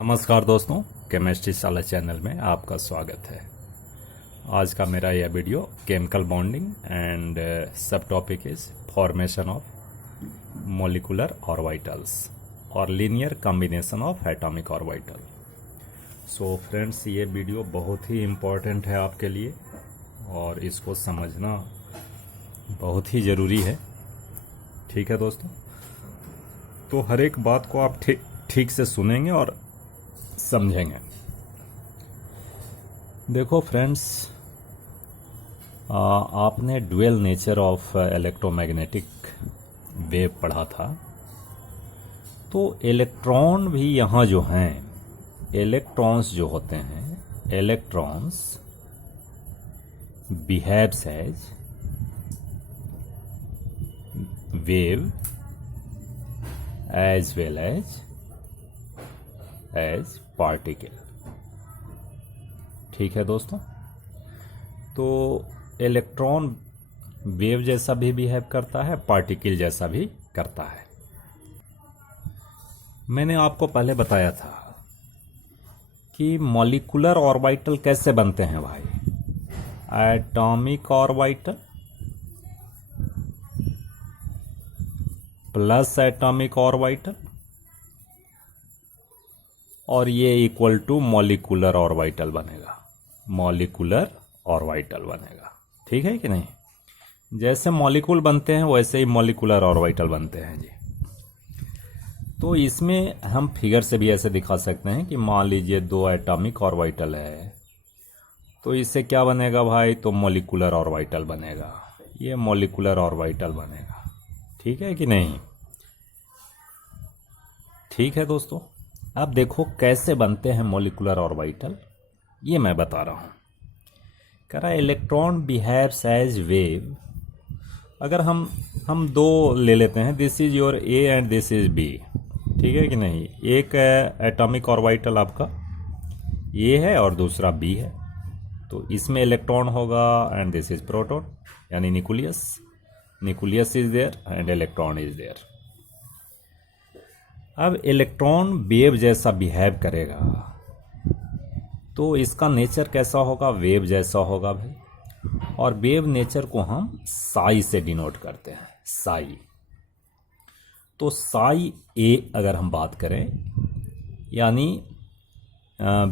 नमस्कार दोस्तों, केमिस्ट्री शाला चैनल में आपका स्वागत है। आज का मेरा यह video chemical bonding and sub topic is formation of molecular orbitals और linear combination of atomic orbital. So friends, ये वीडियो बहुत ही इम्पोर्टेंट है आपके लिए और इसको समझना बहुत ही ज़रूरी है। ठीक है दोस्तों, तो हर एक बात को आप ठीक से सुनेंगे और समझेंगे। देखो फ्रेंड्स, आपने dual nature of electromagnetic wave पढ़ा था। तो इलेक्ट्रॉन भी यहाँ जो हैं, इलेक्ट्रॉन्स जो होते हैं, electrons behaves as wave as well as particle. ठीक है दोस्तों, तो इलेक्ट्रॉन वेव जैसा भी बिहेव करता है, पार्टिकल जैसा भी करता है। मैंने आपको पहले बताया था कि मॉलिक्यूलर ऑर्बिटल कैसे बनते हैं भाई। Atomic orbital plus atomic orbital और ये इक्वल टू मॉलिक्यूलर ऑर्बिटल बनेगा। मॉलिक्यूलर ऑर्बिटल बनेगा, ठीक है कि नहीं। जैसे मॉलिक्यूल बनते हैं वैसे ही मॉलिक्यूलर ऑर्बिटल बनते हैं जी। तो इसमें हम फिगर से भी ऐसे दिखा सकते हैं कि मान लीजिए दो एटॉमिक ऑर्बिटल है, तो इससे क्या बनेगा भाई, तो मॉलिक्यूलर ऑर्बिटल बनेगा। ये मॉलिक्यूलर ऑर्बिटल बनेगा, ठीक है कि नहीं। ठीक है दोस्तों, अब देखो कैसे बनते हैं मॉलिक्यूलर ऑर्बिटल, ये मैं बता रहा हूँ। कह रहा है इलेक्ट्रॉन बिहेव्स एज वेव। अगर हम दो ले लेते हैं, this is your A and this is B, ठीक है कि नहीं। एक एटॉमिक ऑर्बिटल आपका ए है और दूसरा बी है, तो इसमें इलेक्ट्रॉन होगा एंड दिस इज प्रोटॉन, यानी nucleus. Nucleus is there and electron is there. अब इलेक्ट्रॉन वेव जैसा बिहेव करेगा, तो इसका नेचर कैसा होगा, वेव जैसा होगा भाई। और वेव नेचर को हम साई से डिनोट करते हैं, साई। तो साई ए अगर हम बात करें, यानी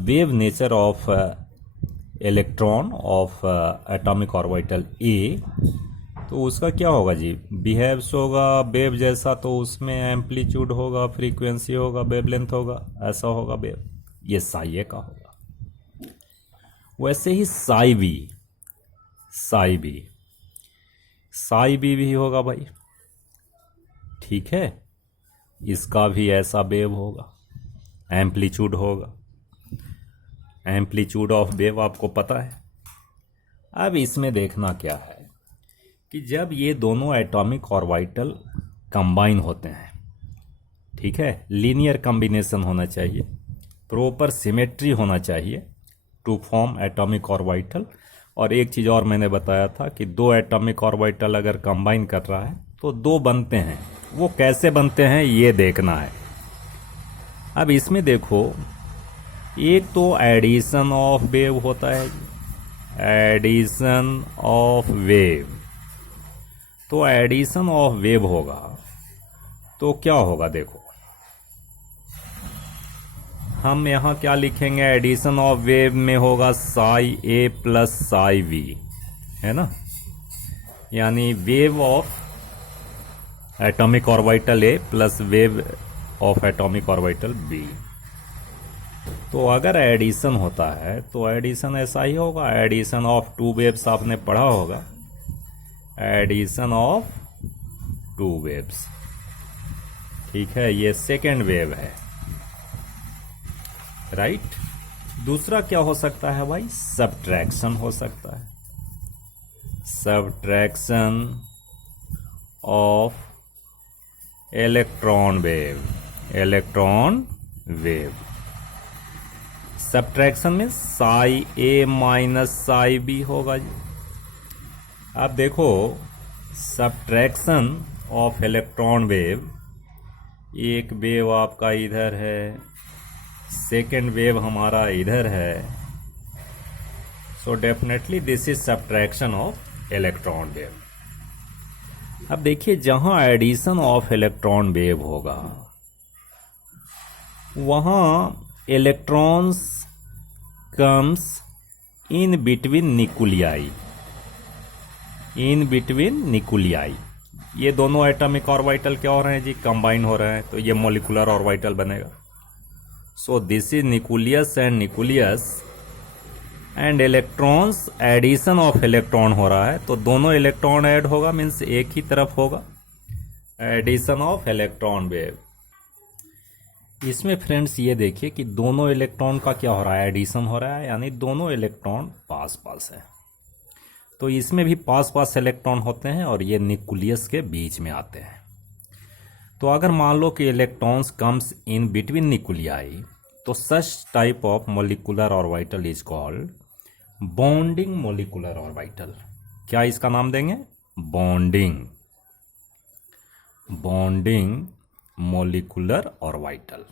wave nature of electron of atomic orbital ए, तो उसका क्या होगा जी, बिहेव्स होगा वेव जैसा। तो उसमें एम्पलीट्यूड होगा, फ्रीक्वेंसी होगा, वेवलेंथ होगा, ऐसा होगा वेव। ये साई ए का होगा। वैसे ही psi B, psi B, psi B भी होगा भाई, ठीक है। इसका भी ऐसा वेव होगा, एम्पलीट्यूड होगा। एम्पलीट्यूड ऑफ वेव आपको पता है। अब इसमें देखना क्या है कि जब ये दोनों एटॉमिक ऑर्बिटल कंबाइन होते हैं, ठीक है, लीनियर कॉम्बिनेशन होना चाहिए, प्रॉपर सिमेट्री होना चाहिए टू फॉर्म एटॉमिक ऑर्बिटल। और एक चीज़ और मैंने बताया था कि दो एटॉमिक ऑर्बिटल अगर कंबाइन कर रहा है तो दो बनते हैं। वो कैसे बनते हैं ये देखना है। अब इसमें देखो, एक तो एडिशन ऑफ वेव होता है, एडिशन ऑफ वेव। तो एडिशन ऑफ वेव होगा तो क्या होगा, देखो हम यहाँ क्या लिखेंगे, एडिशन ऑफ वेव में होगा psi A plus psi B, है ना। यानी wave of atomic orbital A plus wave of atomic orbital B. तो अगर एडिशन होता है तो एडिशन ऐसा ही होगा, एडिशन ऑफ टू वेव्स आपने पढ़ा होगा, एडिशन ऑफ टू वेव्स, ठीक है। ये सेकेंड वेव है, राइट। दूसरा क्या हो सकता है भाई, सबट्रैक्शन हो सकता है, subtraction of electron wave, electron wave. Subtraction में Sai A minus psi B होगा जी। आप देखो, सबट्रैक्शन ऑफ इलेक्ट्रॉन वेव, एक वेव आपका इधर है सेकेंड वेव हमारा इधर है, so definitely this is subtraction of electron wave. अब देखिए जहां एडिशन ऑफ इलेक्ट्रॉन वेव होगा वहां electrons comes in between nuclei, in between nuclei. ये दोनों एटॉमिक ऑर्बिटल क्या हो रहे हैं जी, कंबाइन हो रहे हैं, तो ये मॉलिक्यूलर ऑर्बिटल बनेगा। So this is nucleus and nucleus and electrons, addition of electron हो रहा है, तो दोनों इलेक्ट्रॉन ऐड होगा, मीन्स एक ही तरफ होगा, एडिशन ऑफ इलेक्ट्रॉन वेव। इसमें फ्रेंड्स ये देखिए कि दोनों इलेक्ट्रॉन का क्या हो रहा है, एडिशन हो रहा है, यानी दोनों इलेक्ट्रॉन पास पास है। तो इसमें भी पास पास इलेक्ट्रॉन होते हैं और ये न्यूक्लियस के बीच में आते हैं। तो अगर मान लो कि electrons comes in between nuclei, तो such type of molecular orbital is called bonding molecular orbital. क्या इसका नाम देंगे, बॉन्डिंग, बॉन्डिंग मोलिकुलर ऑर्बिटल।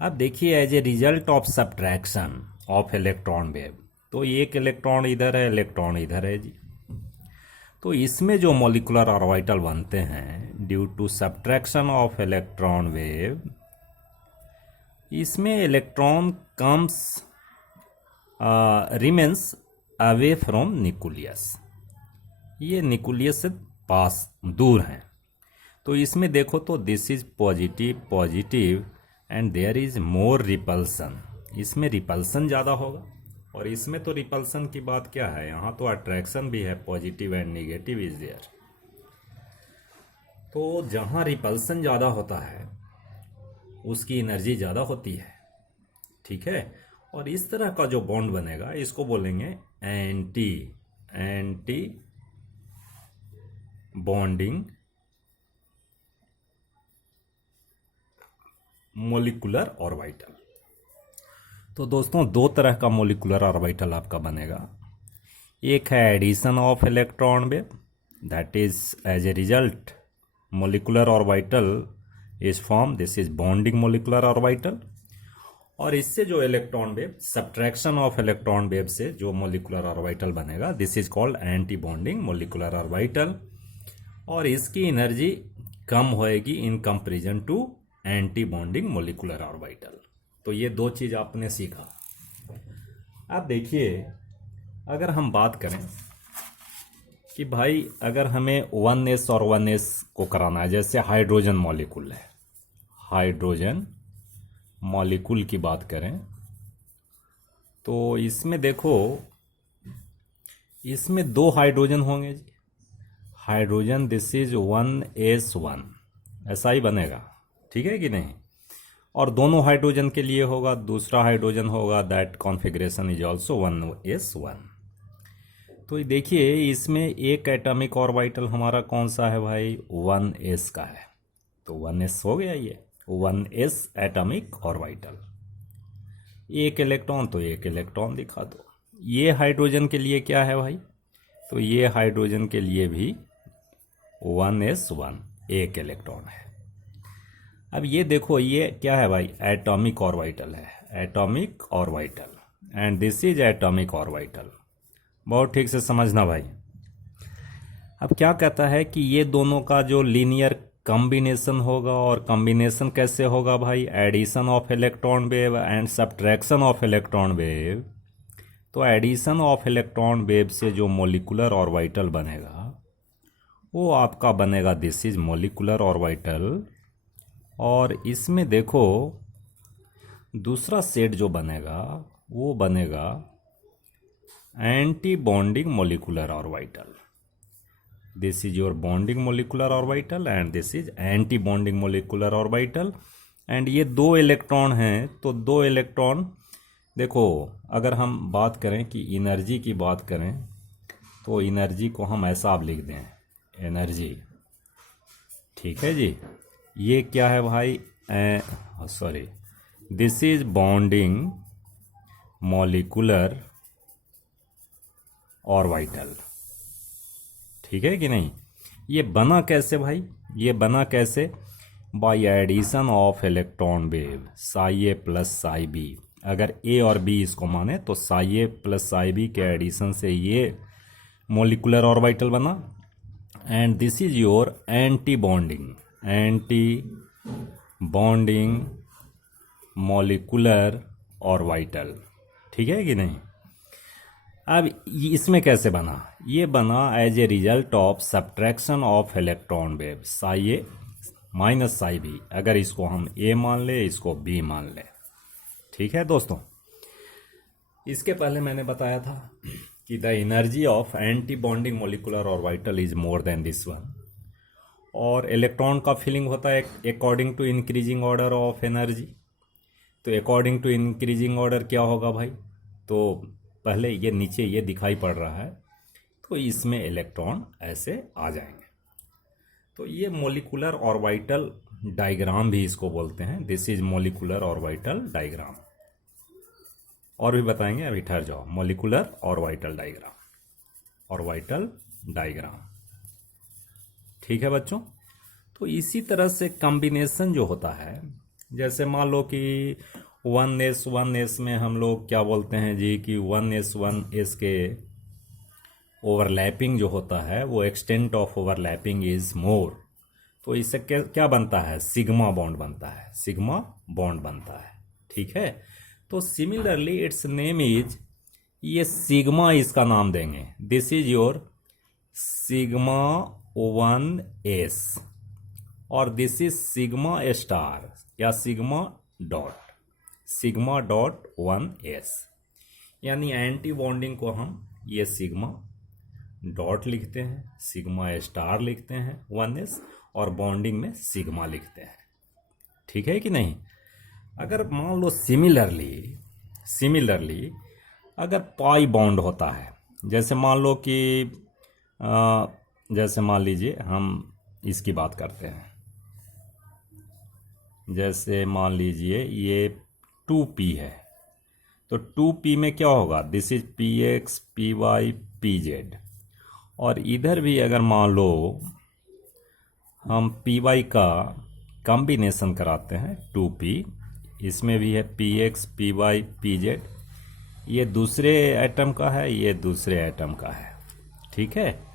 अब देखिए as a result of subtraction of electron wave, तो एक इलेक्ट्रॉन इधर है, इलेक्ट्रॉन इधर है जी, तो इसमें जो मोलिकुलर ऑर्बिटल बनते हैं due to subtraction of electron wave, इसमें electron comes remains away from nucleus, ये न्यूक्लियस से पास दूर हैं। तो इसमें देखो तो this is positive positive and there is more repulsion, इसमें रिपल्सन ज़्यादा होगा, और इसमें तो रिपल्सन की बात क्या है, यहाँ तो अट्रैक्शन भी है, positive and negative is there. तो जहाँ रिपल्सन ज़्यादा होता है उसकी एनर्जी ज़्यादा होती है, ठीक है। और इस तरह का जो बॉन्ड बनेगा इसको बोलेंगे anti, anti bonding molecular orbital. तो दोस्तों दो तरह का मोलिकुलर ऑर्बिटल आपका बनेगा, एक है addition of electron wave, that is as a result molecular orbital is form, this is bonding molecular orbital. और इससे जो electron wave, subtraction of electron wave से जो मोलिकुलर ऑर्बिटल बनेगा, this is called anti bonding molecular orbital, और इसकी energy कम होएगी in comparison to anti bonding molecular orbital. तो ये दो चीज़ आपने सीखा। अब देखिए अगर हम बात करें कि भाई अगर हमें 1s और 1s को कराना है, जैसे हाइड्रोजन मॉलिक्यूल है, हाइड्रोजन मॉलिक्यूल की बात करें तो इसमें देखो, इसमें दो हाइड्रोजन होंगे जी, हाइड्रोजन दिस इज 1s1, ऐसा ही बनेगा, ठीक है कि नहीं। और दोनों हाइड्रोजन के लिए होगा, दूसरा हाइड्रोजन होगा, that configuration is also 1s1। तो देखिए इसमें एक एटॉमिक ऑर्बिटल हमारा कौन सा है भाई, 1s का है, तो 1s हो गया, ये 1s एटॉमिक ऑर्बिटल। एक इलेक्ट्रॉन, तो एक इलेक्ट्रॉन दिखा दो। ये हाइड्रोजन के लिए क्या है भाई, तो ये हाइड्रोजन के लिए भी 1s1 एक इलेक्ट्रॉन है। अब ये देखो ये क्या है भाई, एटॉमिक ऑर्बिटल है, atomic orbital, and this is atomic orbital. बहुत ठीक से समझना भाई। अब क्या कहता है कि ये दोनों का जो लीनियर कॉम्बिनेशन होगा, और कॉम्बिनेशन कैसे होगा भाई, addition of electron wave and subtraction of electron wave. तो एडिशन ऑफ इलेक्ट्रॉन वेव से जो मोलिकुलर ऑर्बिटल बनेगा वो आपका बनेगा, दिस इज मोलिकुलर ऑर्बिटल। और इसमें देखो दूसरा सेट जो बनेगा वो बनेगा anti bonding molecular orbital. This is your bonding molecular orbital and this is anti bonding molecular orbital. And ये दो इलेक्ट्रॉन हैं, तो दो इलेक्ट्रॉन देखो, अगर हम बात करें कि एनर्जी की बात करें तो एनर्जी को हम ऐसा आप लिख दें, एनर्जी, ठीक है जी। ये क्या है भाई, sorry, this is bonding molecular orbital, ठीक है कि नहीं। ये बना कैसे भाई, ये बना कैसे, by addition of electron wave psi A plus psi B. अगर ए और बी इसको माने तो psi A plus psi B के एडिशन से ये मोलिकुलर ऑर्बिटल बना। And this is your anti bonding molecular orbital. ठीक है कि नहीं। अब इसमें कैसे बना, ये बना as a result of subtraction of electron wave psi A minus psi B. अगर इसको हम ए मान ले, इसको बी मान ले। ठीक है दोस्तों। इसके पहले मैंने बताया था कि the energy of anti bonding molecular orbital is more than this one. और इलेक्ट्रॉन का फीलिंग होता है according to increasing order of energy. तो अकॉर्डिंग टू इंक्रीजिंग ऑर्डर क्या होगा भाई, तो पहले ये नीचे ये दिखाई पड़ रहा है, तो इसमें इलेक्ट्रॉन ऐसे आ जाएंगे। तो ये मोलिकुलर ऑर्बिटल डायग्राम भी इसको बोलते हैं। This is molecular orbital diagram. और भी बताएंगे, अभी ठहर जाओ। Molecular orbital diagram. ठीक है बच्चों। तो इसी तरह से कॉम्बिनेशन जो होता है, जैसे मान लो कि 1s में हम लोग क्या बोलते हैं जी कि 1s के ओवरलैपिंग जो होता है वो extent of overlapping is more. तो इससे क्या बनता है, सिग्मा बॉन्ड बनता है। ठीक है। तो सिमिलरली इट्स नेम इज, ये सिग्मा इसका नाम देंगे। This is your sigma 1s और दिस इज सिग्मा स्टार या सिग्मा डॉट 1s। यानी एंटी बॉन्डिंग को हम ये सिग्मा डॉट लिखते हैं, सिग्मा स्टार लिखते हैं 1s, और बॉन्डिंग में सिग्मा लिखते हैं। ठीक है कि नहीं। अगर मान लो सिमिलरली अगर पाई बॉन्ड होता है, जैसे मान लो कि जैसे मान लीजिए हम इसकी बात करते हैं, जैसे मान लीजिए ये 2p है, तो 2p में क्या होगा, this is px py pz। और इधर भी अगर मान लो हम py का कॉम्बिनेशन कराते हैं 2p, इसमें भी है px py pz। ये दूसरे एटम का है, ये दूसरे एटम का है। ठीक है।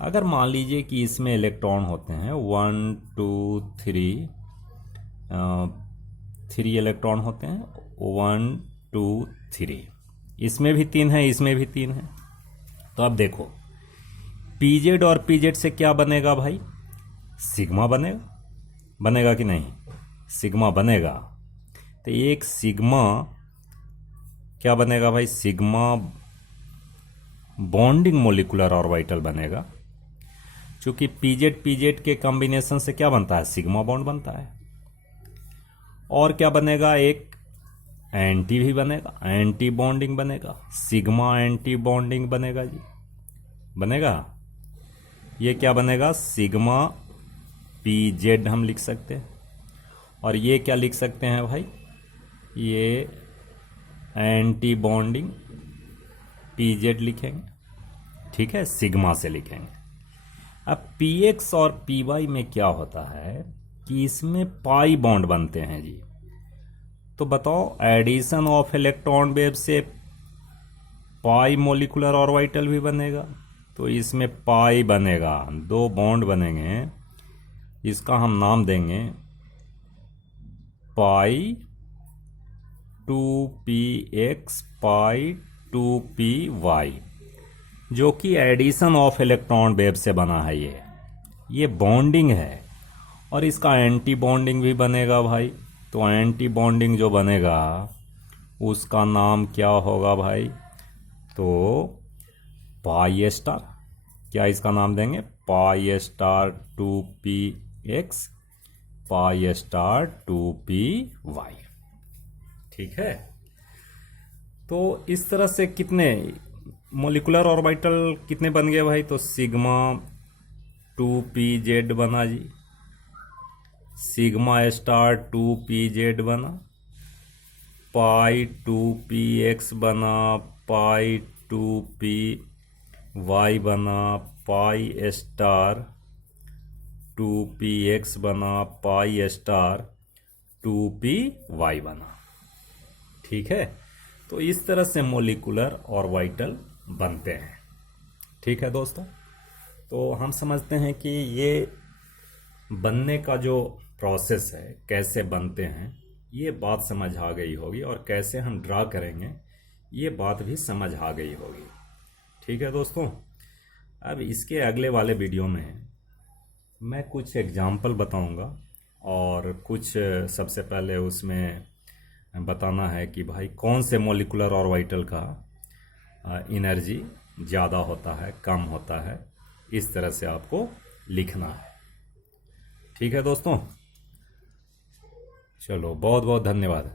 अगर मान लीजिए कि इसमें इलेक्ट्रॉन होते हैं 1 2 3, 3 इलेक्ट्रॉन होते हैं 1 2 3। इसमें भी 3 है, इसमें भी 3 है। तो अब देखो pz और pz से क्या बनेगा भाई, सिग्मा बनेगा कि नहीं, सिग्मा बनेगा। तो एक सिग्मा क्या बनेगा भाई, सिग्मा बॉन्डिंग मोलिकुलर ऑर्बिटल बनेगा। क्योंकि pz के कॉम्बिनेशन से क्या बनता है, सिग्मा बॉन्ड बनता है। और क्या बनेगा, एक एंटी भी बनेगा, एंटी बॉन्डिंग बनेगा, सिग्मा एंटी बॉन्डिंग बनेगा जी, बनेगा। ये क्या बनेगा, सिग्मा pz हम लिख सकते हैं। और ये क्या लिख सकते हैं भाई, ये एंटी बॉन्डिंग pz लिखेंगे। ठीक है, सिग्मा से लिखेंगे। अब px और py में क्या होता है कि इसमें पाई बॉन्ड बनते हैं जी। तो बताओ, एडिशन ऑफ इलेक्ट्रॉन वेव से पाई मोलिकुलर ऑर्बिटल भी बनेगा। तो इसमें पाई बनेगा, 2 बॉन्ड बनेंगे, इसका हम नाम देंगे पाई 2px पाई 2py, जो कि एडिशन ऑफ इलेक्ट्रॉन वेव से बना है। ये बॉन्डिंग है। और इसका एंटी बॉन्डिंग भी बनेगा भाई। तो एंटी बॉन्डिंग जो बनेगा उसका नाम क्या होगा भाई, तो पाई स्टार। क्या इसका नाम देंगे, pi star 2px pi star 2py। ठीक है। तो इस तरह से कितने मोलिकुलर ऑर्बिटल कितने बन गए भाई, तो सिग्मा 2pz बना जी, सिग्मा स्टार 2pz बना, पाई 2px बना, पाई 2py बना, पाई स्टार 2px बना, पाई स्टार 2py बना। ठीक है, तो इस तरह से मोलिकुलर ऑर्बिटल बनते हैं। ठीक है दोस्तों, तो हम समझते हैं कि ये बनने का जो प्रोसेस है, कैसे बनते हैं, ये बात समझ आ गई होगी, और कैसे हम ड्रा करेंगे ये बात भी समझ आ गई होगी। ठीक है दोस्तों, अब इसके अगले वाले वीडियो में मैं कुछ एग्जाम्पल बताऊंगा, और कुछ सबसे पहले उसमें बताना है कि भाई कौन से मोलिकुलर ऑर्बिटल का एनर्जी ज़्यादा होता है, कम होता है, इस तरह से आपको लिखना है। ठीक है दोस्तों, चलो बहुत बहुत धन्यवाद।